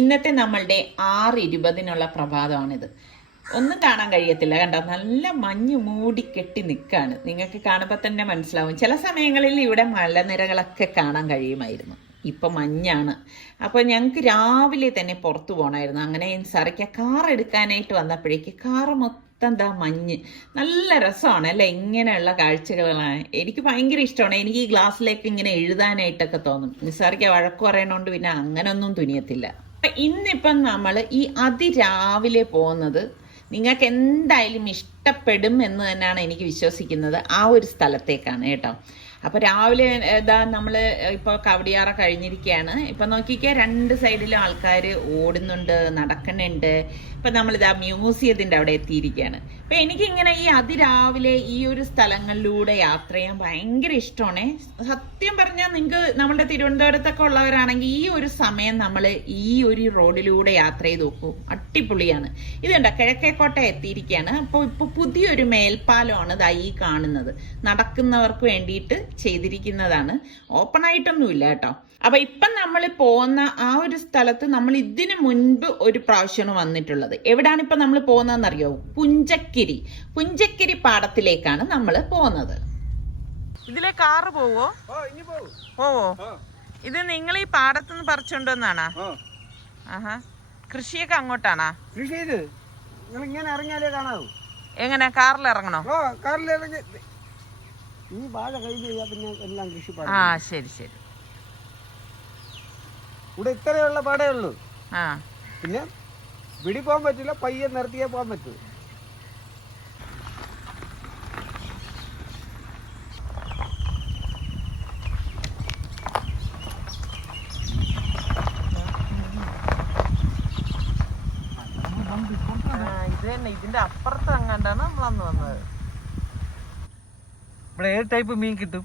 ഇന്നത്തെ നമ്മളുടെ 6:20 പ്രഭാതമാണിത്. ഒന്നും കാണാൻ കഴിയത്തില്ല, കണ്ടോ? നല്ല മഞ്ഞ് മൂടി കെട്ടി നിൽക്കുകയാണ്. നിങ്ങൾക്ക് കാണുമ്പോൾ തന്നെ മനസ്സിലാവും. ചില സമയങ്ങളിൽ ഇവിടെ മലനിരകളൊക്കെ കാണാൻ കഴിയുമായിരുന്നു. ഇപ്പം മഞ്ഞാണ്. അപ്പോൾ ഞങ്ങൾക്ക് രാവിലെ തന്നെ പുറത്തു പോകണമായിരുന്നു. അങ്ങനെ സറിക്ക കാർ എടുക്കാനായിട്ട് വന്നപ്പോഴേക്ക് കാറ് മൊത്തം എന്താ മഞ്ഞ്. നല്ല രസമാണ് അല്ലേ ഇങ്ങനെയുള്ള കാഴ്ചകളാണ്. എനിക്ക് ഭയങ്കര ഇഷ്ടമാണ്. എനിക്ക് ഈ ഗ്ലാസ്സിലേക്ക് ഇങ്ങനെ എഴുതാനായിട്ടൊക്കെ തോന്നും. നിസ്സാറിക്ക് വഴക്ക് പറയണോണ്ട് പിന്നെ അങ്ങനൊന്നും തുനിയത്തില്ല. ഇന്നിപ്പം നമ്മൾ ഈ അതിരാവിലെ പോകുന്നത് നിങ്ങൾക്ക് എന്തായാലും ഇഷ്ടപ്പെടും എന്ന് തന്നെയാണ് എനിക്ക് വിശ്വസിക്കുന്നത്. ആ ഒരു സ്ഥലത്തേക്കാണ് കേട്ടോ. അപ്പോൾ രാവിലെ നമ്മൾ ഇപ്പോൾ കവടിയാറ കഴിഞ്ഞിരിക്കുകയാണ്. ഇപ്പം നോക്കിക്കേ, രണ്ട് സൈഡിലും ആൾക്കാർ ഓടുന്നുണ്ട്, നടക്കുന്നുണ്ട്. ഇപ്പം നമ്മളിതാ മ്യൂസിയത്തിൻ്റെ അവിടെ എത്തിയിരിക്കുകയാണ്. അപ്പം എനിക്കിങ്ങനെ ഈ അതിരാവിലെ ഈ ഒരു സ്ഥലങ്ങളിലൂടെ യാത്ര ചെയ്യാൻ ഭയങ്കര ഇഷ്ടമാണ്. സത്യം പറഞ്ഞാൽ നിങ്ങൾക്ക് നമ്മുടെ തിരുവനന്തപുരത്തൊക്കെ ഉള്ളവരാണെങ്കിൽ ഈ ഒരു സമയം നമ്മൾ ഈ ഒരു റോഡിലൂടെ യാത്ര ചെയ്ത് നോക്കും, അടിപൊളിയാണ്. ഇതുണ്ട്, കിഴക്കേക്കോട്ട എത്തിയിരിക്കുകയാണ്. അപ്പോൾ ഇപ്പോൾ പുതിയൊരു മേൽപ്പാലമാണ് ഇതാ ഈ കാണുന്നത്. നടക്കുന്നവർക്ക് വേണ്ടിയിട്ട് ചെയ്തിരിക്കുന്നതാണ്. ഓപ്പൺ ആയിട്ടൊന്നുമില്ല കേട്ടോ. അപ്പൊ ഇപ്പം നമ്മൾ പോകുന്ന ആ ഒരു സ്ഥലത്ത് നമ്മൾ ഇതിനു മുൻപ് ഒരു പ്രാവശ്യമാണ് വന്നിട്ടുള്ളത്. എവിടാണ് ഇപ്പൊ നമ്മൾ പോകുന്നതെന്ന് അറിയാവൂ? പുഞ്ചക്കിരി പാടത്തിലേക്കാണ് നമ്മൾ പോകുന്നത്. ഇതിലെ കാറ് പോവോ? ഇത് നിങ്ങൾ ഈ പാടത്തുനിന്ന് പറിച്ചുകൊണ്ടുവന്നാണോ? ആഹാ. കൃഷിയൊക്കെ അങ്ങോട്ടാണാ? കൃഷി ചെയ്ത് ഇങ്ങനെ ഇറങ്ങിയാലേ കാണാവൂ. എങ്ങനെ കാറിൽ ഇറങ്ങണോ? കാറിലിറങ്ങി ഈ വാഴ കഴിഞ്ഞ് കഴിഞ്ഞാൽ പിന്നെ എല്ലാം കൃഷി. ആ ശരി ശരി. ഇവിടെ ഇത്രയുള്ള പാടേ ഉള്ളൂ. ആ പിന്നെ വിടി പോകാൻ പറ്റില്ല, പയ്യെ നിർത്തിയേ പോകാൻ പറ്റൂ. ഇത് തന്നെ, ഇതിന്റെ അപ്പുറത്ത് അങ്ങാണ്ടാണ് നമ്മളന്ന് വന്നത്. ഇവിടെ ഏത് ടൈപ്പ് മീൻ കിട്ടും?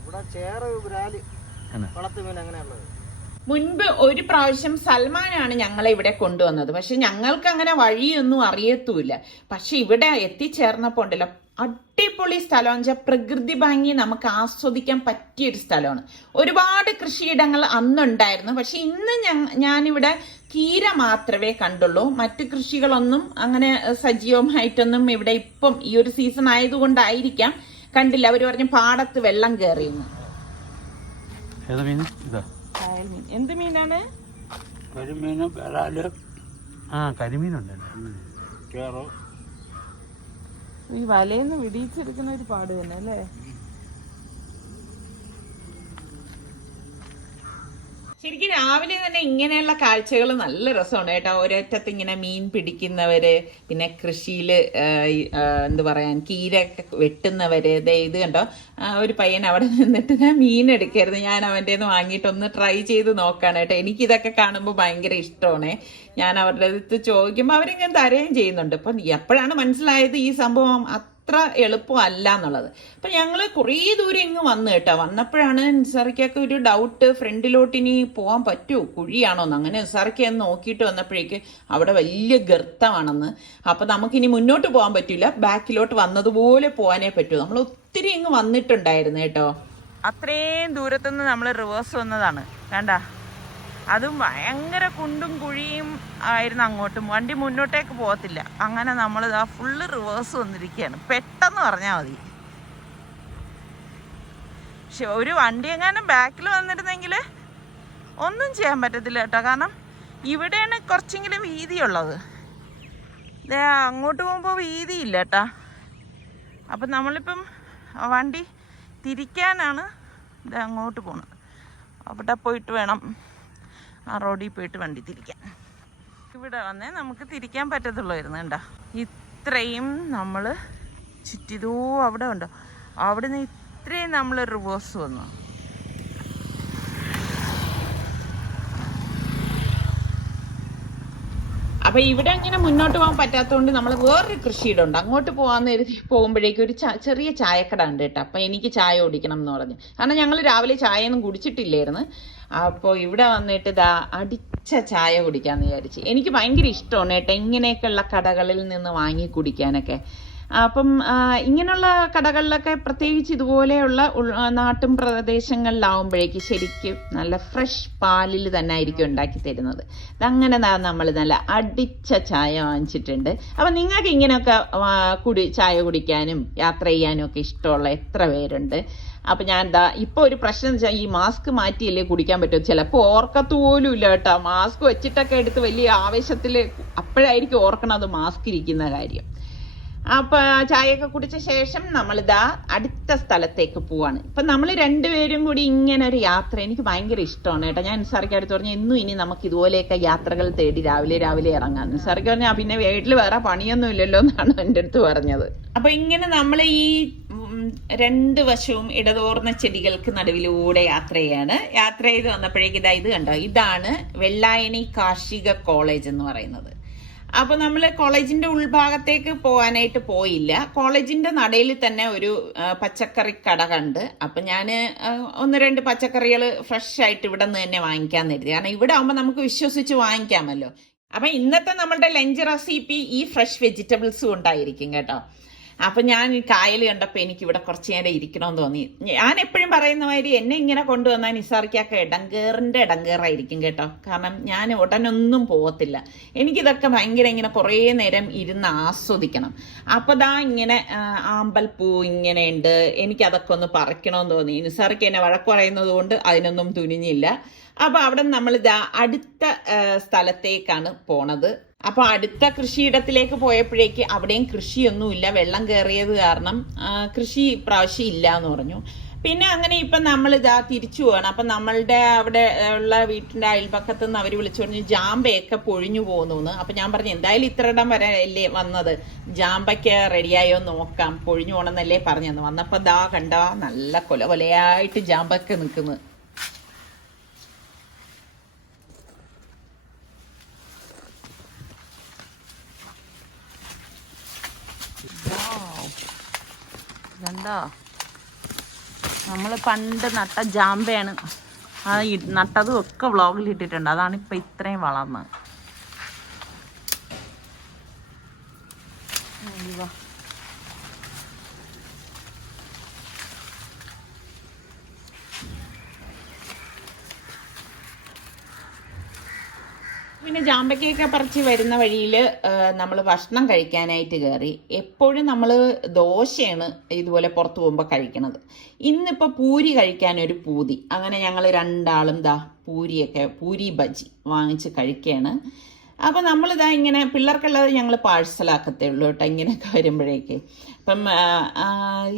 ഇവിടെ ചേറ്, ബ്രാല്, വളർത്തു മീൻ അങ്ങനെയുള്ളത്. മുൻപ് ഒരു പ്രാവശ്യം സൽമാനാണ് ഞങ്ങളെ ഇവിടെ കൊണ്ടുവന്നത്. പക്ഷെ ഞങ്ങൾക്ക് അങ്ങനെ വഴിയൊന്നും അറിയത്തുമില്ല. പക്ഷെ ഇവിടെ എത്തിച്ചേർന്നപ്പോൾ ഉണ്ടല്ലോ, അടിപൊളി സ്ഥലം വെച്ചാൽ പ്രകൃതി ഭംഗി നമുക്ക് ആസ്വദിക്കാൻ പറ്റിയൊരു സ്ഥലമാണ്. ഒരുപാട് കൃഷിയിടങ്ങൾ അന്നുണ്ടായിരുന്നു. പക്ഷെ ഇന്ന് ഞാനിവിടെ കീര മാത്രമേ കണ്ടുള്ളൂ. മറ്റു കൃഷികളൊന്നും അങ്ങനെ സജീവമായിട്ടൊന്നും ഇവിടെ ഇപ്പം ഈ ഒരു സീസൺ ആയതുകൊണ്ടായിരിക്കാം കണ്ടില്ല. അവർ പറഞ്ഞു പാടത്ത് വെള്ളം കയറിയെന്ന്. എന്ത് മീനാണ്? കരിമീന്, വരാല്. കരിമീനുണ്ടല്ലോ. ഈ വലയെന്ന് വിടിയിച്ചെടുക്കുന്ന ഒരു പാട് തന്നെ അല്ലേ? ശരിക്കും രാവിലെ തന്നെ ഇങ്ങനെയുള്ള കാഴ്ചകൾ നല്ല രസമാണ് കേട്ടോ. ഒരറ്റത്ത് ഇങ്ങനെ മീൻ പിടിക്കുന്നവര്, പിന്നെ കൃഷിയിൽ എന്ത് പറയാൻ, കീര വെട്ടുന്നവര്. ഇത് കണ്ടോ, ഒരു പയ്യൻ അവിടെ നിന്നിട്ട് ഞാൻ മീൻ എടുക്കരുത്, ഞാൻ അവൻ്റെ നിന്ന് വാങ്ങിയിട്ടൊന്ന് ട്രൈ ചെയ്ത് നോക്കാണ് കേട്ടോ. എനിക്കിതൊക്കെ കാണുമ്പോൾ ഭയങ്കര ഇഷ്ടമാണ്. ഞാൻ അവരുടെ അടുത്ത് ചോദിക്കുമ്പോൾ അവരിങ്ങനെ തരുകയും ചെയ്യുന്നുണ്ട്. അപ്പം എപ്പോഴാണ് മനസ്സിലായത് ഈ സംഭവം അത്ര എളുപ്പമല്ല എന്നുള്ളത്. അപ്പം ഞങ്ങൾ കുറേ ദൂരം ഇങ്ങ് വന്നു കേട്ടോ. വന്നപ്പോഴാണ് നിസാറിക്കൊക്കെ ഒരു ഡൗട്ട്, ഫ്രണ്ടിലോട്ട് ഇനി പോകാൻ പറ്റുമോ, കുഴിയാണോന്ന്. അങ്ങനെ നിസാറിക്ക എന്ന് നോക്കിയിട്ട് വന്നപ്പോഴേക്ക് അവിടെ വലിയ ഗർത്തമാണെന്ന്. അപ്പം നമുക്കിനി മുന്നോട്ട് പോകാൻ പറ്റില്ല, ബാക്കിലോട്ട് വന്നതുപോലെ പോകാനേ പറ്റൂ. നമ്മൾ ഒത്തിരി ഇങ്ങ് വന്നിട്ടുണ്ടായിരുന്നു കേട്ടോ. അത്രയും ദൂരത്തുനിന്ന് നമ്മൾ റിവേഴ്സ് വന്നതാണ്. വേണ്ട, അതും ഭയങ്കര കുണ്ടും കുഴിയും ആയിരുന്നു. അങ്ങോട്ടും വണ്ടി മുന്നോട്ടേക്ക് പോകത്തില്ല. അങ്ങനെ നമ്മൾ ആ ഫുള്ള് റിവേഴ്സ് വന്നിരിക്കുകയാണ്. പെട്ടെന്ന് പറഞ്ഞാൽ മതി. പക്ഷെ ഒരു വണ്ടി എങ്ങാനും ബാക്കിൽ വന്നിരുന്നെങ്കിൽ ഒന്നും ചെയ്യാൻ പറ്റത്തില്ല കേട്ടോ. കാരണം ഇവിടെയാണ് കുറച്ചെങ്കിലും വീതിയുള്ളത്. അങ്ങോട്ട് പോകുമ്പോൾ വീതിയില്ല കേട്ടോ. അപ്പം നമ്മളിപ്പം വണ്ടി തിരിക്കാനാണ് ഇത് അങ്ങോട്ട് പോണത്. അവിടെ പോയിട്ട് വേണം ആ റോഡിൽ പോയിട്ട് വണ്ടി തിരിക്കാൻ. ഇവിടെ വന്നേ നമുക്ക് തിരിക്കാൻ പറ്റത്തുള്ളായിരുന്നു കേട്ടോ. ഇത്രയും നമ്മൾ ചുറ്റിതോ അവിടെ ഉണ്ടോ, അവിടെ നിന്ന് ഇത്രയും നമ്മൾ റിവേഴ്സ് വന്നു. അപ്പം ഇവിടെ അങ്ങനെ മുന്നോട്ട് പോകാൻ പറ്റാത്തതുകൊണ്ട് നമ്മൾ വേറൊരു കൃഷിയിടുണ്ട്, അങ്ങോട്ട് പോകാമെന്ന് കരുതി പോകുമ്പോഴേക്കും ഒരു ചെറിയ ചായക്കട ഉണ്ട് കേട്ടോ. അപ്പം എനിക്ക് ചായ കുടിക്കണം എന്ന് പറഞ്ഞു. കാരണം ഞങ്ങൾ രാവിലെ ചായയൊന്നും കുടിച്ചിട്ടില്ലായിരുന്നു. അപ്പോൾ ഇവിടെ വന്നിട്ട് ഇതാ അടിച്ച ചായ കുടിക്കാമെന്ന് വിചാരിച്ച്. എനിക്ക് ഭയങ്കര ഇഷ്ടമാണ് കേട്ടോ ഇങ്ങനെയൊക്കെയുള്ള കടകളിൽ നിന്ന് വാങ്ങി കുടിക്കാനൊക്കെ. അപ്പം ഇങ്ങനെയുള്ള കടകളിലൊക്കെ പ്രത്യേകിച്ച് ഇതുപോലെയുള്ള നാട്ടും പ്രദേശങ്ങളിലാവുമ്പോഴേക്ക് ശരിക്കും നല്ല ഫ്രഷ് പാലിൽ തന്നെ ആയിരിക്കും ഉണ്ടാക്കി തരുന്നത്. അങ്ങനെ നമ്മൾ നല്ല അടിച്ച ചായ വാങ്ങിച്ചിട്ടുണ്ട്. അപ്പം നിങ്ങൾക്ക് ഇങ്ങനെയൊക്കെ ചായ കുടിക്കാനും യാത്ര ചെയ്യാനും ഒക്കെ ഇഷ്ടമുള്ള എത്ര പേരുണ്ട്? അപ്പം ഞാൻ ഇപ്പോൾ ഒരു പ്രശ്നം എന്ന് വെച്ചാൽ ഈ മാസ്ക് മാറ്റിയല്ലേ കുടിക്കാൻ പറ്റും. ചിലപ്പോൾ ഓർക്കത്ത് പോലും ഇല്ല കേട്ടോ. മാസ്ക് വെച്ചിട്ടൊക്കെ എടുത്ത് വലിയ ആവേശത്തിൽ അപ്പോഴായിരിക്കും ഓർക്കണത് മാസ്ക് ഇരിക്കുന്ന കാര്യം. അപ്പം ചായയൊക്കെ കുടിച്ച ശേഷം നമ്മളിതാ അടുത്ത സ്ഥലത്തേക്ക് പോവാണ്. ഇപ്പം നമ്മൾ രണ്ടുപേരും കൂടി ഇങ്ങനെ ഒരു യാത്ര എനിക്ക് ഭയങ്കര ഇഷ്ടമാണ് കേട്ടോ. ഞാൻ നിസാറിക്ക് അടുത്ത് പറഞ്ഞു എന്നും ഇനി നമുക്ക് ഇതുപോലെയൊക്കെ യാത്രകൾ തേടി രാവിലെ ഇറങ്ങാം. നിസാറിക്ക് പറഞ്ഞാൽ പിന്നെ വീട്ടിൽ വേറെ പണിയൊന്നും ഇല്ലല്ലോ എന്നാണ് എൻ്റെ അടുത്ത് പറഞ്ഞത്. അപ്പൊ ഇങ്ങനെ നമ്മൾ ഈ രണ്ട് വശവും ഇടതോർന്ന ചെടികൾക്ക് നടുവിലൂടെ യാത്ര ചെയ്ത് വന്നപ്പോഴേക്ക് ഇത് കണ്ടോ, ഇതാണ് വെള്ളായണി കാർഷിക കോളേജ് എന്ന് പറയുന്നത്. അപ്പൊ നമ്മൾ കോളേജിന്റെ ഉൾഭാഗത്തേക്ക് പോകാനായിട്ട് പോയില്ല. കോളേജിന്റെ നടയിൽ തന്നെ ഒരു പച്ചക്കറി കട കണ്ട്. അപ്പൊ ഞാൻ 1-2 പച്ചക്കറികൾ ഫ്രഷ് ആയിട്ട് ഇവിടെ നിന്ന് തന്നെ വാങ്ങിക്കാന്ന് കരുതി. കാരണം ഇവിടെ ആവുമ്പോൾ നമുക്ക് വിശ്വസിച്ച് വാങ്ങിക്കാമല്ലോ. അപ്പൊ ഇന്നത്തെ നമ്മളുടെ ലഞ്ച് റെസിപ്പി ഈ ഫ്രഷ് വെജിറ്റബിൾസ് കൊണ്ടായിരിക്കും കേട്ടോ. അപ്പൊ ഞാൻ കായൽ കണ്ടപ്പോൾ എനിക്ക് ഇവിടെ കുറച്ചു നേരം ഇരിക്കണമെന്ന് തോന്നി. ഞാൻ എപ്പോഴും പറയുന്ന മാതിരി എന്നെ ഇങ്ങനെ കൊണ്ടുവന്നാൽ നിസാറിക്കൊക്കെ ഇടങ്കേറായിരിക്കും കേട്ടോ. കാരണം ഞാൻ ഉടനൊന്നും പോകത്തില്ല. എനിക്കിതൊക്കെ ഭയങ്കര ഇങ്ങനെ കുറേ നേരം ഇരുന്ന് ആസ്വദിക്കണം. അപ്പൊ ഇങ്ങനെ ആമ്പൽപ്പൂ ഇങ്ങനെയുണ്ട്, എനിക്കതൊക്കെ ഒന്ന് പറിക്കണമെന്ന് തോന്നി. നിസാറിക്ക് എന്നെ വഴക്ക് പറയുന്നത് കൊണ്ട് അതിനൊന്നും തുനിഞ്ഞില്ല. അപ്പൊ അവിടെ നമ്മളിതാ അടുത്ത സ്ഥലത്തേക്കാണ് പോണത്. അപ്പൊ അടുത്ത കൃഷിയിടത്തിലേക്ക് പോയപ്പോഴേക്ക് അവിടെയും കൃഷിയൊന്നുമില്ല. വെള്ളം കയറിയത് കാരണം കൃഷി പ്രാവശ്യം ഇല്ല എന്ന് പറഞ്ഞു. പിന്നെ അങ്ങനെ ഇപ്പൊ നമ്മൾ തിരിച്ചു പോവാണ്. അപ്പൊ നമ്മളുടെ അവിടെ ഉള്ള വീട്ടിന്റെ അയൽപക്കത്ത് നിന്ന് അവർ വിളിച്ചു പറഞ്ഞു ജാമ്പയൊക്കെ പൊഴിഞ്ഞു പോകുന്നു. അപ്പൊ ഞാൻ പറഞ്ഞു എന്തായാലും ഇത്രയിടം വരെ അല്ലേ വന്നത്, ജാമ്പയ്ക്ക് റെഡിയായോ നോക്കാം, പൊഴിഞ്ഞു പോകണമെന്നല്ലേ പറഞ്ഞത്. വന്നപ്പോ കണ്ട നല്ല കൊലയായിട്ട് ജാമ്പൊക്കെ നിൽക്കുന്നു. ഇതെന്താ, നമ്മൾ പണ്ട് നട്ട ജാമ്പയാണ്. ആ നട്ടതും ഒക്കെ വ്ളോഗിൽ ഇട്ടിട്ടുണ്ട്. അതാണ് ഇപ്പൊ ഇത്രയും വളർന്നത്. പിന്നെ ജാമ്പയ്ക്കൊക്കെ പറിച്ച് വരുന്ന വഴിയിൽ നമ്മൾ ഭക്ഷണം കഴിക്കാനായിട്ട് കയറി. എപ്പോഴും നമ്മൾ ദോശയാണ് ഇതുപോലെ പുറത്ത് പോകുമ്പോൾ കഴിക്കണത്. ഇന്നിപ്പോൾ പൂരി കഴിക്കാനൊരു പൂതി. അങ്ങനെ ഞങ്ങൾ രണ്ടാളും പൂരി ബജി വാങ്ങിച്ച് കഴിക്കുകയാണ്. അപ്പം നമ്മളിതാ ഇങ്ങനെ പിള്ളേർക്കുള്ളത് ഞങ്ങൾ പാഴ്സലാക്കത്തേ ഉള്ളൂ കേട്ടോ ഇങ്ങനെയൊക്കെ വരുമ്പോഴേക്ക്. അപ്പം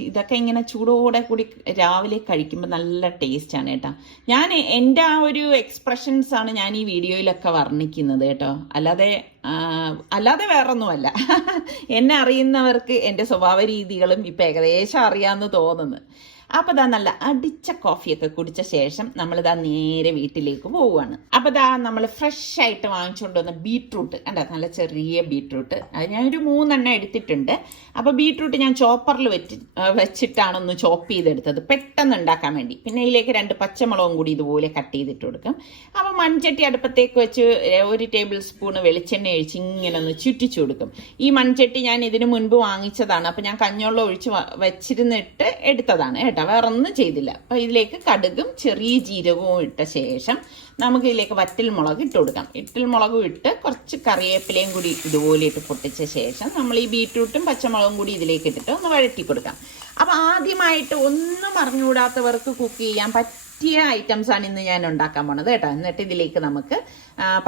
ഇതൊക്കെ ഇങ്ങനെ ചൂടോടെ കൂടി രാവിലെ കഴിക്കുമ്പോൾ നല്ല ടേസ്റ്റാണ് കേട്ടോ. ഞാൻ എൻ്റെ ആ ഒരു എക്സ്പ്രഷൻസാണ് ഞാൻ ഈ വീഡിയോയിലൊക്കെ വർണ്ണിക്കുന്നത് കേട്ടോ. അല്ലാതെ വേറൊന്നുമല്ല. എന്നെ അറിയുന്നവർക്ക് എൻ്റെ സ്വഭാവ രീതികളും ഇപ്പം ഏകദേശം അറിയാമെന്ന് തോന്നുന്നു. അപ്പോൾ നല്ല അടിച്ച കോഫിയൊക്കെ കുടിച്ച ശേഷം നമ്മളിതാ നേരെ വീട്ടിലേക്ക് പോവുകയാണ്. അപ്പോൾ നമ്മൾ ഫ്രഷ് ആയിട്ട് വാങ്ങിച്ചുകൊണ്ട് വന്ന ബീട്രൂട്ട് നല്ല ചെറിയ ബീട്രൂട്ട്, അത് ഞാനൊരു 3 എണ്ണം എടുത്തിട്ടുണ്ട്. അപ്പോൾ ബീട്രൂട്ട് ഞാൻ ചോപ്പറിൽ വെച്ചിട്ടാണ് ഒന്ന് ചോപ്പ് ചെയ്തെടുത്തത് പെട്ടെന്ന് ഉണ്ടാക്കാൻ വേണ്ടി. പിന്നെ ഇതിലേക്ക് 2 പച്ചമുളകും കൂടി ഇതുപോലെ കട്ട് ചെയ്തിട്ട് കൊടുക്കും. അപ്പോൾ മൺചട്ടി അടുപ്പത്തേക്ക് വെച്ച് 1 ടേബിൾ സ്പൂൺ വെളിച്ചെണ്ണ ഒഴിച്ച് ഇങ്ങനെ ഒന്ന് ചുറ്റിച്ചു കൊടുക്കും. ഈ മൺചട്ടി ഞാൻ ഇതിനു മുൻപ് വാങ്ങിച്ചതാണ്. അപ്പോൾ ഞാൻ കഞ്ഞിവെള്ളം ഒഴിച്ച് വെച്ചിരുന്നിട്ട് എടുത്തതാണ് കേട്ടോ, വേറെ ഒന്നും ചെയ്തില്ല. അപ്പോൾ ഇതിലേക്ക് കടുകും ചെറിയ ജീരകവും ഇട്ട ശേഷം നമുക്ക് ഇതിലേക്ക് വറ്റൽമുളക് ഇട്ട് കൊടുക്കാം. വറ്റൽമുളകും ഇട്ട് കുറച്ച് കറിവേപ്പിലയും കൂടി ഇതുപോലെ ഇട്ട് പൊട്ടിച്ച ശേഷം നമ്മൾ ഈ ബീട്രൂട്ടും പച്ചമുളകും കൂടി ഇതിലേക്ക് ഇട്ടിട്ട് ഒന്ന് വഴറ്റി കൊടുക്കാം. അപ്പോൾ ആദ്യമായിട്ട് ഒന്നും അറിഞ്ഞുകൂടാത്തവർക്ക് കുക്ക് ചെയ്യാൻ പറ്റിയ ഐറ്റംസാണ് ഇന്ന് ഞാൻ ഉണ്ടാക്കാൻ പോണത് കേട്ടോ. എന്നിട്ട് ഇതിലേക്ക് നമുക്ക്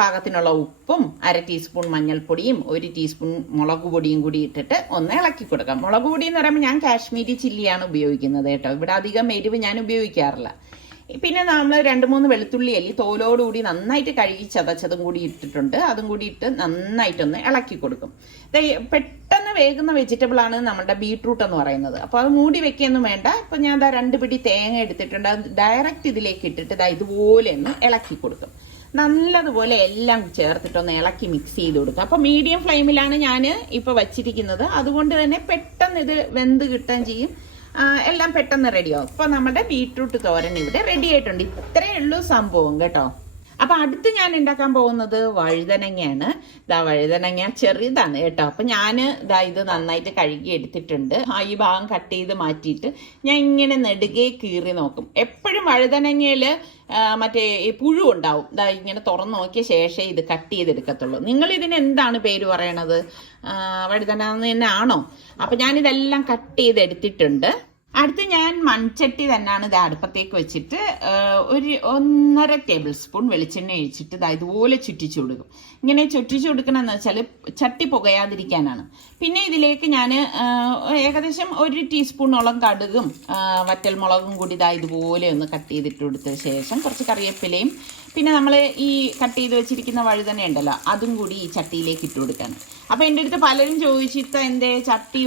പാകത്തിനുള്ള ഉപ്പും 1/2 ടീസ്പൂൺ മഞ്ഞൾപ്പൊടിയും 1 ടീസ്പൂൺ മുളക് പൊടിയും കൂടി ഇട്ടിട്ട് ഒന്ന് ഇളക്കി കൊടുക്കാം. മുളക് പൊടി എന്ന് പറയുമ്പോൾ ഞാൻ കാശ്മീരി ചില്ലിയാണ് ഉപയോഗിക്കുന്നത് കേട്ടോ. ഇവിടെ അധികം എരിവ് ഞാൻ ഉപയോഗിക്കാറില്ല. പിന്നെ നമ്മൾ 2-3 വെളുത്തുള്ളി അല്ലി തോലോടുകൂടി നന്നായിട്ട് കഴുകി ചതച്ചതും കൂടി ഇട്ടിട്ടുണ്ട്. അതും കൂടി ഇട്ട് നന്നായിട്ടൊന്ന് ഇളക്കി കൊടുക്കും. പെട്ടെന്ന് വേകുന്ന വെജിറ്റബിളാണ് നമ്മുടെ ബീട്രൂട്ട് എന്ന് പറയുന്നത്. അപ്പോൾ അത് മൂടി വെക്കൊന്നും വേണ്ട. അപ്പോൾ ഞാൻ 2 പിടി തേങ്ങ എടുത്തിട്ടുണ്ട്. അത് ഡയറക്റ്റ് ഇതിലേക്ക് ഇട്ടിട്ട് ഇതുപോലെ ഒന്ന് ഇളക്കി കൊടുക്കും. നല്ലതുപോലെ എല്ലാം ചേർത്തിട്ടൊന്ന് ഇളക്കി മിക്സ് ചെയ്ത് കൊടുക്കുക. അപ്പോൾ മീഡിയം ഫ്ലെയിമിലാണ് ഞാൻ ഇപ്പോൾ വച്ചിരിക്കുന്നത്. അതുകൊണ്ട് തന്നെ പെട്ടെന്ന് ഇത് വെന്ത് കിട്ടുകയും ചെയ്യും. എല്ലാം പെട്ടെന്ന് റെഡിയാവും. അപ്പോൾ നമ്മുടെ ബീട്രൂട്ട് തോരൻ ഇവിടെ റെഡി ആയിട്ടുണ്ട്. ഇത്രയേ ഉള്ളൂ സംഭവം കേട്ടോ. അപ്പൊ അടുത്ത് ഞാൻ ഉണ്ടാക്കാൻ പോകുന്നത് വഴുതനങ്ങയാണ്. വഴുതനങ്ങ ചെറുതാണ് കേട്ടോ. അപ്പൊ ഞാൻ ഇത് നന്നായിട്ട് കഴുകി എടുത്തിട്ടുണ്ട്. ഈ ഭാഗം കട്ട് ചെയ്ത് മാറ്റിയിട്ട് ഞാൻ ഇങ്ങനെ നെടുകെ കീറി നോക്കും. എപ്പോഴും വഴുതനങ്ങയില് മറ്റേ പുഴു ഉണ്ടാവും. ഇങ്ങനെ തുറന്നു നോക്കിയ ശേഷം ഇത് കട്ട് ചെയ്തെടുക്കത്തുള്ളൂ. നിങ്ങൾ ഇതിന് എന്താണ് പേര് പറയണത്? വഴുതന തന്നെ ആണോ? അപ്പൊ ഞാനിതെല്ലാം കട്ട് ചെയ്തെടുത്തിട്ടുണ്ട്. അടുത്ത് ഞാൻ മൺചട്ടി തന്നെയാണ് ഇത് അടുപ്പത്തേക്ക് വെച്ചിട്ട് ഒരു 1.5 ടേബിൾ സ്പൂൺ വെളിച്ചെണ്ണ ഒഴിച്ചിട്ട് ഇതുപോലെ ചുറ്റിച്ചു കൊടുക്കും. ഇങ്ങനെ ചുറ്റിച്ചു കൊടുക്കണമെന്ന് വെച്ചാൽ ചട്ടി പുകയാതിരിക്കാനാണ്. പിന്നെ ഇതിലേക്ക് ഞാൻ ഏകദേശം 1 ടീസ്പൂണോളം കടുകും വറ്റൽമുളകും കൂടി ഇതുപോലെ ഒന്ന് കട്ട് ചെയ്തിട്ട് കൊടുത്ത ശേഷം കുറച്ച് കറിവേപ്പിലയും പിന്നെ നമ്മൾ ഈ കട്ട് ചെയ്ത് വെച്ചിരിക്കുന്ന വഴുതന ഉണ്ടല്ലോ അതും കൂടി ഈ ചട്ടിയിലേക്ക് ഇട്ട് കൊടുക്കാണ്. അപ്പൊ എൻ്റെ അടുത്ത് പലരും ചോദിച്ചിട്ട് എന്തേ ചട്ടി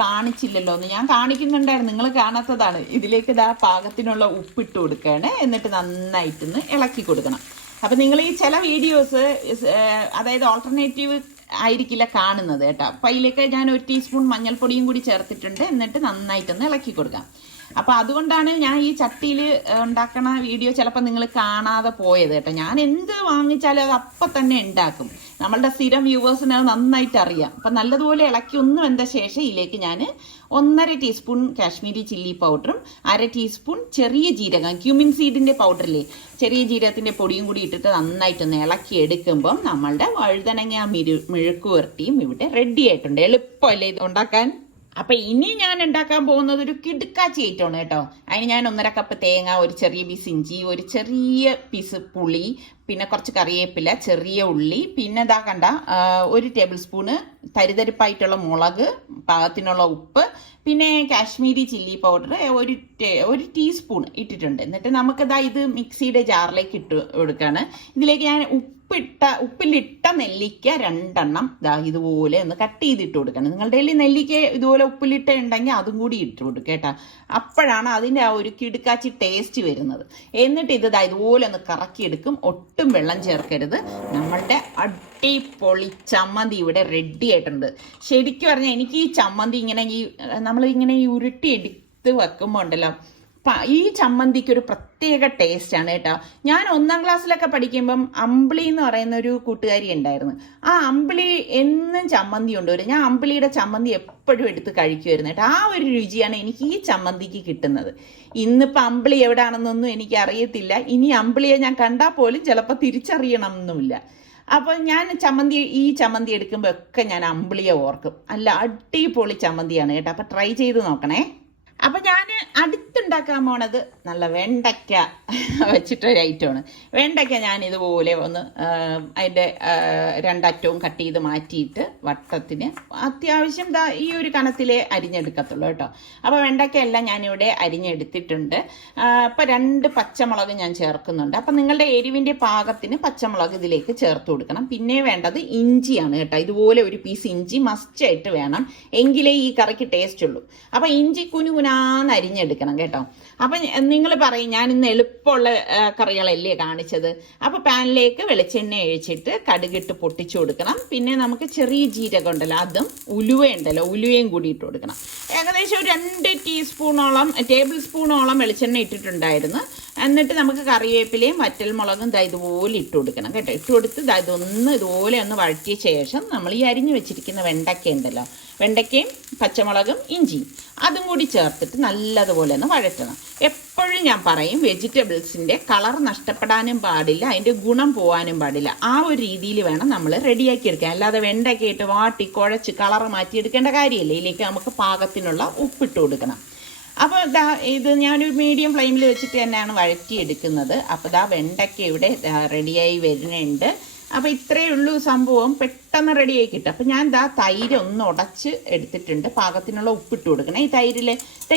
കാണിച്ചില്ലല്ലോ എന്ന്. ഞാൻ കാണിക്കുന്നുണ്ടായിരുന്നു, നിങ്ങൾ കാണാത്തതാണ്. ഇതിലേക്ക് പാകത്തിനുള്ള ഉപ്പിട്ട് കൊടുക്കുകയാണ്. എന്നിട്ട് നന്നായിട്ടൊന്ന് ഇളക്കി കൊടുക്കണം. അപ്പൊ നിങ്ങൾ ഈ ചില വീഡിയോസ് അതായത് ഓൾട്ടർനേറ്റീവ് ആയിരിക്കില്ല കാണുന്നത് കേട്ടോ. അപ്പൊ അതിലേക്ക് ഞാൻ 1 ടീസ്പൂൺ മഞ്ഞൾപ്പൊടിയും കൂടി ചേർത്തിട്ടുണ്ട്. എന്നിട്ട് നന്നായിട്ടൊന്ന് ഇളക്കി കൊടുക്കാം. അപ്പൊ അതുകൊണ്ടാണ് ഞാൻ ഈ ചട്ടിയിൽ ഉണ്ടാക്കണ വീഡിയോ ചിലപ്പോൾ നിങ്ങൾ കാണാതെ പോയത് കേട്ടോ. ഞാൻ എന്ത് വാങ്ങിച്ചാലും അത് അപ്പം തന്നെ ഉണ്ടാക്കും. നമ്മളുടെ സ്ഥിരം വ്യൂവേഴ്സിന് അത് നന്നായിട്ട് അറിയാം. അപ്പൊ നല്ലതുപോലെ ഇളക്കി ഒന്ന് വെന്ത ശേഷം ഇതിലേക്ക് ഞാൻ 1.5 ടീസ്പൂൺ കാശ്മീരി ചില്ലി പൗഡറും 1/2 ടീസ്പൂൺ ചെറിയ ജീരകം ക്യൂമിൻ സീഡിന്റെ പൗഡറില്ലേ, ചെറിയ ജീരകത്തിന്റെ പൊടിയും കൂടി ഇട്ടിട്ട് നന്നായിട്ടൊന്ന് ഇളക്കി എടുക്കുമ്പം നമ്മളുടെ വഴുതനങ്ങ മെഴുക്ക് പുരട്ടിയും ഇവിടെ റെഡി ആയിട്ടുണ്ട്. എളുപ്പമല്ലേ ഇത് ഉണ്ടാക്കാൻ? അപ്പൊ ഇനി ഞാൻ ഉണ്ടാക്കാൻ പോകുന്നത് ഒരു കിടുക്കാച്ചി ഐറ്റമാണ് കേട്ടോ. അതിന് ഞാൻ 1.5 കപ്പ് തേങ്ങ, ഒരു ചെറിയ പീസ് ഇഞ്ചി, ഒരു ചെറിയ പീസ് പുളി, പിന്നെ കുറച്ച് കറിവേപ്പില, ചെറിയ ഉള്ളി, പിന്നെ കണ്ട 1 ടേബിൾ സ്പൂണ് തരിതരിപ്പായിട്ടുള്ള മുളക്, പാകത്തിനുള്ള ഉപ്പ്, പിന്നെ കാശ്മീരി ചില്ലി പൗഡർ ഒരു ടീസ്പൂൺ ഇട്ടിട്ടുണ്ട്. എന്നിട്ട് നമുക്ക് ഇത് മിക്സിയുടെ ജാറിലേക്ക് ഇട്ട് കൊടുക്കുകയാണ്. ഇതിലേക്ക് ഞാൻ ഉപ്പിലിട്ട നെല്ലിക്ക 2 എണ്ണം ഇതുപോലെ ഒന്ന് കട്ട് ചെയ്തിട്ട് കൊടുക്കണം. നിങ്ങളുടെ കയ്യിൽ നെല്ലിക്ക ഇതുപോലെ ഉപ്പിലിട്ട ഉണ്ടെങ്കിൽ അതും കൂടി ഇട്ട് കൊടുക്കുക കേട്ടോ. അപ്പോഴാണ് അതിൻ്റെ ഒരു കിടുക്കാച്ചി ടേസ്റ്റ് വരുന്നത്. എന്നിട്ട് ഇത് ഇതുപോലെ ഒന്ന് കറക്കിയെടുക്കും. ഒട്ടും വെള്ളം ചേർക്കരുത്. നമ്മളുടെ അടിപൊളി ചമ്മന്തി ഇവിടെ റെഡി ആയിട്ടുണ്ട്. ശരിക്കും പറഞ്ഞാൽ എനിക്ക് ഈ ചമ്മന്തി നമ്മളിങ്ങനെ ഉരുട്ടി എടുത്ത് വെക്കുമ്പോൾ ഉണ്ടല്ലോ, ഈ ചമ്മന്തിക്ക് ഒരു പ്രത്യേക ടേസ്റ്റ് ആണ് കേട്ടോ. ഞാൻ 1ാം ക്ലാസ്സിലൊക്കെ പഠിക്കുമ്പം അമ്പിളി എന്ന് പറയുന്ന ഒരു കൂട്ടുകാരി ഉണ്ടായിരുന്നു. ആ അമ്പിളി എന്നും ചമ്മന്തി കൊണ്ടുവരും. ഞാൻ അമ്പിളിയുടെ ചമ്മന്തി എപ്പോഴും എടുത്ത് കഴിക്കുമായിരുന്നു കേട്ടോ. ആ ഒരു രുചിയാണ് എനിക്ക് ഈ ചമ്മന്തിക്ക് കിട്ടുന്നത്. ഇന്നിപ്പോൾ അമ്പിളി എവിടെയാണെന്നൊന്നും എനിക്ക് അറിയത്തില്ല. ഇനി അമ്പിളിയെ ഞാൻ കണ്ടാൽ പോലും ചിലപ്പോൾ തിരിച്ചറിയണം എന്നുമില്ല. അപ്പോൾ ഞാൻ ഈ ചമ്മന്തി എടുക്കുമ്പോൾ ഒക്കെ ഞാൻ അമ്പിളിയെ ഓർക്കും. അല്ല അടിപൊളി ചമ്മന്തിയാണ് കേട്ടോ. അപ്പോൾ ട്രൈ ചെയ്ത് നോക്കണേ. അപ്പൊ ഞാൻ അടുത്തുണ്ടാക്കാൻ പോണത് നല്ല വെണ്ടയ്ക്ക വെച്ചിട്ടൊരു ഐറ്റമാണ്. വെണ്ടയ്ക്ക ഞാൻ ഇതുപോലെ ഒന്ന് അതിൻ്റെ 2 അറ്റവും കട്ട് ചെയ്ത് മാറ്റിയിട്ട് വട്ടത്തിന് അത്യാവശ്യം ഈ ഒരു കനത്തിലേ അരിഞ്ഞെടുക്കത്തുള്ളൂ കേട്ടോ. അപ്പോൾ വെണ്ടയ്ക്ക എല്ലാം ഞാനിവിടെ അരിഞ്ഞെടുത്തിട്ടുണ്ട്. അപ്പോൾ 2 പച്ചമുളക് ഞാൻ ചേർക്കുന്നുണ്ട്. അപ്പം നിങ്ങളുടെ എരിവിൻ്റെ പാകത്തിന് പച്ചമുളക് ഇതിലേക്ക് ചേർത്ത് കൊടുക്കണം. പിന്നെ വേണ്ടത് ഇഞ്ചിയാണ് കേട്ടോ. ഇതുപോലെ ഒരു പീസ് ഇഞ്ചി മസ്റ്റായിട്ട് വേണം, എങ്കിലേ ഈ കറിക്ക് ടേസ്റ്റ് ഉള്ളൂ. അപ്പം ഇഞ്ചി കുനുകുനാന്ന് അരിഞ്ഞെടുക്കണം കേട്ടോ. അപ്പം നിങ്ങൾ പറയും ഞാൻ ഇന്ന് എളുപ്പമുള്ള കറികളല്ലേ കാണിച്ചത്. അപ്പോൾ പാനിലേക്ക് വെളിച്ചെണ്ണ ഒഴിച്ചിട്ട് കടുകിട്ട് പൊട്ടിച്ചു കൊടുക്കണം. പിന്നെ നമുക്ക് ചെറിയ ജീരകം ഉണ്ടല്ലോ, അതും ഉലുവയും കൂടി ഇട്ട് കൊടുക്കണം. ഏകദേശം ഒരു 2 ടേബിൾ സ്പൂണോളം വെളിച്ചെണ്ണ ഇട്ടിട്ടുണ്ടായിരുന്നു. എന്നിട്ട് നമുക്ക് കറിവേപ്പിലയും വറ്റൽമുളകും ഇതുപോലെ ഇട്ട് കൊടുക്കണം കേട്ടോ. ഇട്ട് കൊടുത്ത് ഇതുപോലെ ഒന്ന് വഴറ്റിയ ശേഷം നമ്മൾ ഈ അരിഞ്ഞു വെച്ചിരിക്കുന്ന വെണ്ടയ്ക്ക ഉണ്ടല്ലോ, വെണ്ടയ്ക്കയും പച്ചമുളകും ഇഞ്ചിയും അതും കൂടി ചേർത്തിട്ട് നല്ലതുപോലെ ഒന്ന് വഴറ്റണം. എപ്പോഴും ഞാൻ പറയും വെജിറ്റബിൾസിൻ്റെ കളർ നഷ്ടപ്പെടാനും പാടില്ല, അതിൻ്റെ ഗുണം പോകാനും പാടില്ല. ആ ഒരു രീതിയിൽ വേണം നമ്മൾ റെഡിയാക്കി എടുക്കാൻ. അല്ലാതെ വെണ്ടയ്ക്ക ഇട്ട് വാട്ടി കുഴച്ച് കളർ മാറ്റിയെടുക്കേണ്ട കാര്യമില്ല. ഇതിലേക്ക് നമുക്ക് പാകത്തിനുള്ള ഉപ്പിട്ട് കൊടുക്കണം. അപ്പോൾ ഇത് ഞാനൊരു മീഡിയം ഫ്ലെയിമിൽ വെച്ചിട്ട് തന്നെയാണ് വഴറ്റിയെടുക്കുന്നത്. അപ്പോൾ വെണ്ടയ്ക്ക ഇവിടെ റെഡിയായി വരുന്നുണ്ട്. അപ്പോൾ ഇത്രയേ ഉള്ളൂ സംഭവം, പെട്ടെന്ന് റെഡിയായി കിട്ടും. അപ്പോൾ ഞാൻ തൈര് ഒന്ന് ഉടച്ച് എടുത്തിട്ടുണ്ട്. പാകത്തിനുള്ള ഉപ്പിട്ട് കൊടുക്കണം. ഈ തൈരിൽ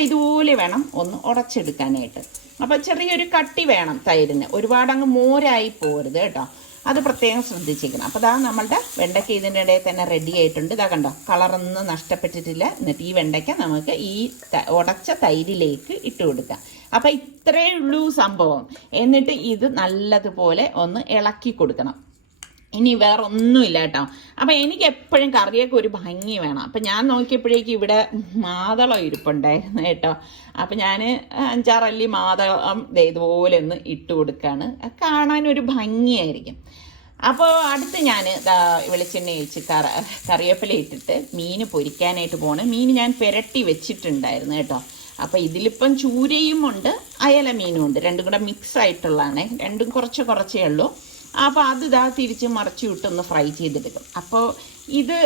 ഇതുപോലെ വേണം ഒന്ന് ഉടച്ചെടുക്കാനായിട്ട്. അപ്പോൾ ചെറിയൊരു കട്ടി വേണം തൈരിന്, ഒരുപാട് അങ്ങ് മോരായി പോരുത് കേട്ടോ. അത് പ്രത്യേകം ശ്രദ്ധിച്ചിരിക്കണം. അപ്പോൾ നമ്മളുടെ വെണ്ടയ്ക്ക ഇതിൻ്റെ ഇടയിൽ തന്നെ റെഡി ആയിട്ടുണ്ട്. കണ്ടോ, കളറൊന്നും നഷ്ടപ്പെട്ടിട്ടില്ല. എന്നിട്ട് ഈ വെണ്ടയ്ക്ക നമുക്ക് ഈ ഉടച്ച തൈരിലേക്ക് ഇട്ട് കൊടുക്കാം. അപ്പോൾ ഇത്രയേ ഉള്ളൂ സംഭവം. എന്നിട്ട് ഇത് നല്ലതുപോലെ ഒന്ന് ഇളക്കി കൊടുക്കണം. ഇനി വേറെ ഒന്നുമില്ല കേട്ടോ. അപ്പം എനിക്ക് എപ്പോഴും കറിയൊക്കെ ഒരു ഭംഗി വേണം. അപ്പം ഞാൻ നോക്കിയപ്പോഴേക്കും ഇവിടെ മാതളം ഇരിപ്പുണ്ടായിരുന്നു കേട്ടോ. അപ്പം ഞാൻ 5-6 അല്ലി മാതളം ഇതുപോലെ ഒന്ന് ഇട്ട് കൊടുക്കുകയാണ്. കാണാനൊരു ഭംഗിയായിരിക്കും. അപ്പോൾ അടുത്ത് ഞാൻ വെളിച്ചെണ്ണ ഒഴിച്ച് കറിവേപ്പില ഇട്ടിട്ട് മീൻ പൊരിക്കാനായിട്ട് പോകണം. മീൻ ഞാൻ പുരട്ടി വെച്ചിട്ടുണ്ടായിരുന്നു കേട്ടോ. അപ്പോൾ ഇതിലിപ്പം ചൂരയും ഉണ്ട്, അയല മീനും ഉണ്ട്. രണ്ടും കൂടെ മിക്സ് ആയിട്ടുള്ളതാണ്. രണ്ടും കുറച്ചേ ഉള്ളൂ. അപ്പോൾ അത് തിരിച്ച് മറിച്ച് വിട്ടൊന്ന് ഫ്രൈ ചെയ്തെടുക്കും. അപ്പോൾ ഇത്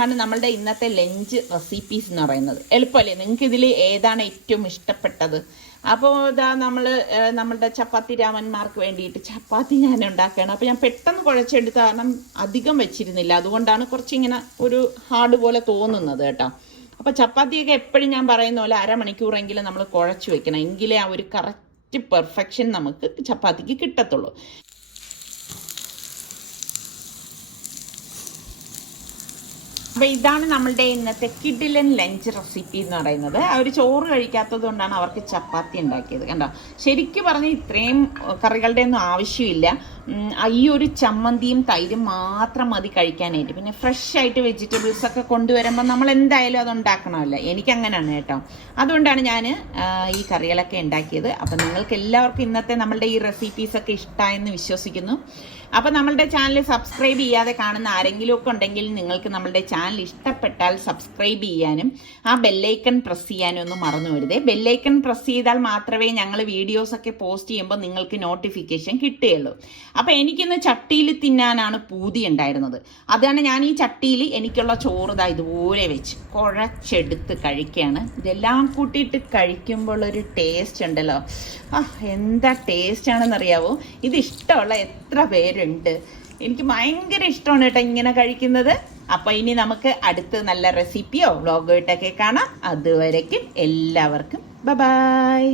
ആണ് നമ്മളുടെ ഇന്നത്തെ ലഞ്ച് റെസിപ്പീസ് എന്ന് പറയുന്നത്. എളുപ്പമല്ലേ? നിങ്ങൾക്ക് ഇതിൽ ഏതാണ് ഏറ്റവും ഇഷ്ടപ്പെട്ടത്? അപ്പോൾ നമ്മളുടെ ചപ്പാത്തി രാമന്മാർക്ക് വേണ്ടിയിട്ട് ചപ്പാത്തി ഞാൻ ഉണ്ടാക്കുകയാണ്. അപ്പോൾ ഞാൻ പെട്ടെന്ന് കുഴച്ചെടുത്ത കാരണം അധികം വെച്ചിരുന്നില്ല. അതുകൊണ്ടാണ് കുറച്ചിങ്ങനെ ഒരു ഹാർഡ് പോലെ തോന്നുന്നത് കേട്ടോ. അപ്പോൾ ചപ്പാത്തിയൊക്കെ എപ്പോഴും ഞാൻ പറയുന്ന പോലെ 1/2 മണിക്കൂറെങ്കിലും നമ്മൾ കുഴച്ച് വെക്കണം. എങ്കിലേ ആ ഒരു കറക്റ്റ് പെർഫെക്ഷൻ നമുക്ക് ചപ്പാത്തിക്ക് കിട്ടത്തുള്ളൂ. അപ്പോൾ ഇതാണ് നമ്മളുടെ ഇന്നത്തെ കിഡിലൻ ലഞ്ച് റെസിപ്പി എന്ന് പറയുന്നത്. അവർ ചോറ് കഴിക്കാത്തത് കൊണ്ടാണ് അവർക്ക് ചപ്പാത്തി ഉണ്ടാക്കിയത്. കണ്ടോ, ശരിക്കും പറഞ്ഞാൽ ഇത്രയും കറികളുടെ ഒന്നും ആവശ്യമില്ല. ഈ ഒരു ചമ്മന്തിയും തൈരും മാത്രം മതി കഴിക്കാനായിട്ട്. പിന്നെ ഫ്രഷ് ആയിട്ട് വെജിറ്റബിൾസ് ഒക്കെ കൊണ്ടുവരുമ്പോൾ നമ്മൾ എന്തായാലും അത് ഉണ്ടാക്കണമല്ലോ. എനിക്കങ്ങനെയാണ് കേട്ടോ. അതുകൊണ്ടാണ് ഞാൻ ഈ കറികളൊക്കെ ഉണ്ടാക്കിയത്. അപ്പം നിങ്ങൾക്ക് എല്ലാവർക്കും ഇന്നത്തെ നമ്മളുടെ ഈ റെസിപ്പീസൊക്കെ ഇഷ്ടമായെന്ന് വിശ്വസിക്കുന്നു. അപ്പം നമ്മളുടെ ചാനൽ സബ്സ്ക്രൈബ് ചെയ്യാതെ കാണുന്ന ആരെങ്കിലും ഒക്കെ ഉണ്ടെങ്കിൽ നിങ്ങൾക്ക് നമ്മളുടെ ചാനൽ ഇഷ്ടപ്പെട്ടാൽ സബ്സ്ക്രൈബ് ചെയ്യാനും ആ ബെല്ലൈക്കൺ പ്രസ് ചെയ്യാനും ഒന്നും മറന്നു വരുതേ. ബെല്ലൈക്കൺ പ്രസ് ചെയ്താൽ മാത്രമേ ഞങ്ങൾ വീഡിയോസൊക്കെ പോസ്റ്റ് ചെയ്യുമ്പോൾ നിങ്ങൾക്ക് നോട്ടിഫിക്കേഷൻ കിട്ടുകയുള്ളൂ. അപ്പം എനിക്കിന്ന് ചട്ടിയിൽ തിന്നാനാണ് പൂതി ഉണ്ടായിരുന്നത്. അതാണ് ഞാൻ ഈ ചട്ടിയിൽ എനിക്കുള്ള ചോറ് ഇതുപോലെ വെച്ച് കുഴച്ചെടുത്ത് കഴിക്കുകയാണ്. ഇതെല്ലാം കൂട്ടിയിട്ട് കഴിക്കുമ്പോൾ ഒരു ടേസ്റ്റ് ഉണ്ടല്ലോ. എന്താ ടേസ്റ്റ് ആണെന്നറിയാവോ? ഇത് ഇഷ്ടമുള്ള എത്ര പേരുണ്ട്? എനിക്ക് ഭയങ്കര ഇഷ്ടമാണ് കേട്ടോ ഇങ്ങനെ കഴിക്കുന്നത്. അപ്പം ഇനി നമുക്ക് അടുത്ത് നല്ല റെസിപ്പിയോ വ്ളോഗോ ഇട്ടൊക്കെ കാണാം. അതുവരയ്ക്കും എല്ലാവർക്കും ബൈ.